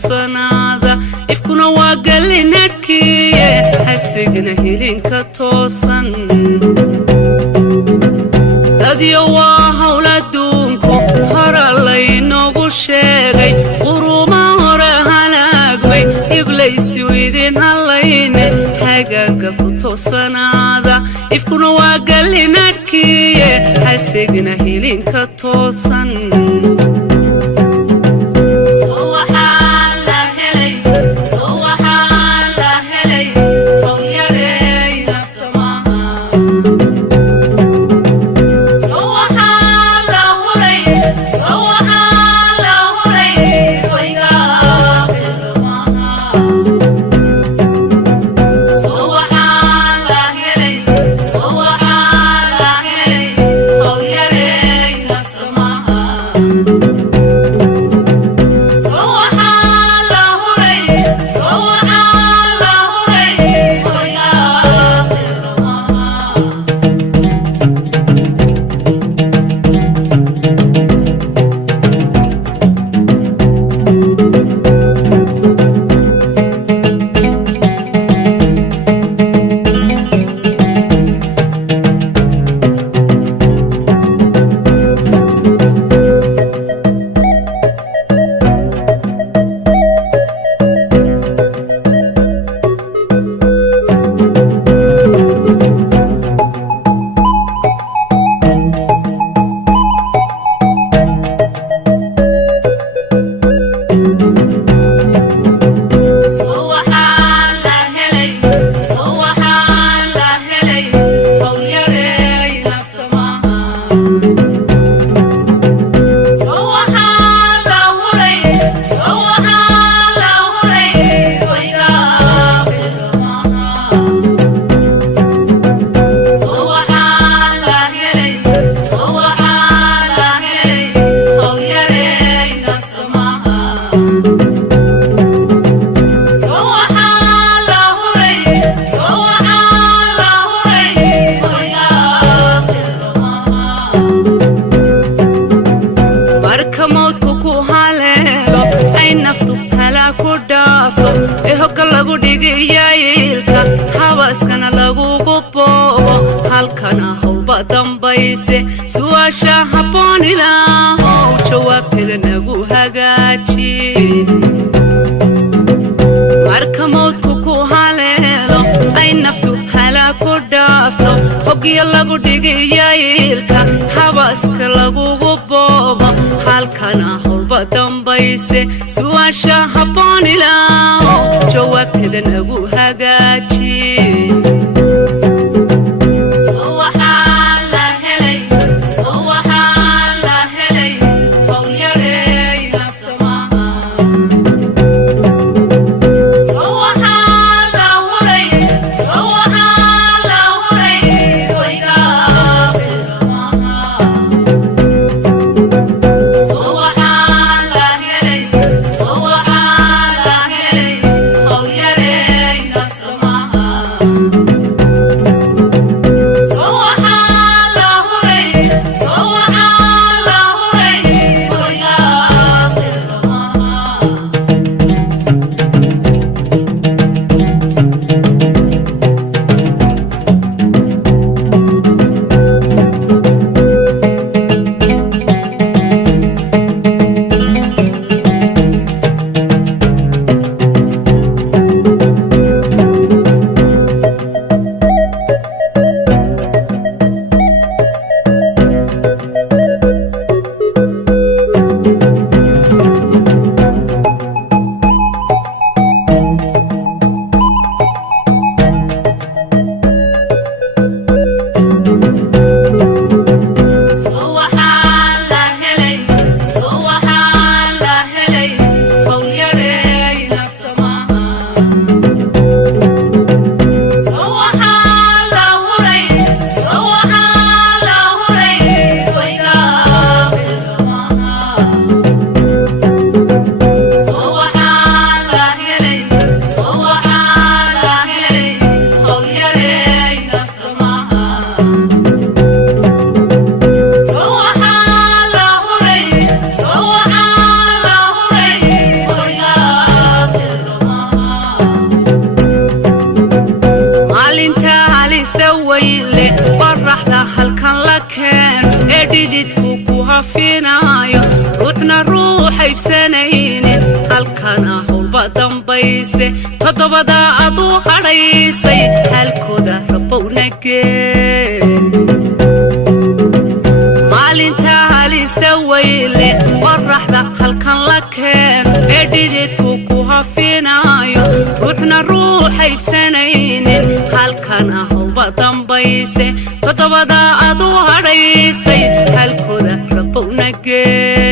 توصنادا إفكنا وقلناكي حسقنا هيلينك توصن دادي واها ولادونكو هرا اللي نوغو شاقي قروما هراها ناقبي إبليسي ويدين هاللين حقاقا كتوصنادا إفكنا وقلناكي حسقنا هيلينك توصن halkana hawlba dambayse su'aasha habboon ilaahow jawaabteeda nagu hagaaji marka mawdku ku haleelo ay naftu halaa ku dhaafto hoggiya lagu dhigayaylka habaaska lagugu boobo halkana hawlba dambayse su'aasha habboon ilaahow jawaabteeda nagu hagaaji dhididku ku hafinayo ruuxna ruuxay ibsanaynin halkana howlba dambayse todobada adu hadhaysay halkooda rabowna gee maalinta halista weyle qorraxda halkan la keeno ee dhididku ku hafinayo ruuxna ruuxay ibsanaynin halkana howlba dambayse todobada adu hadhaysay halkooda rabowna gee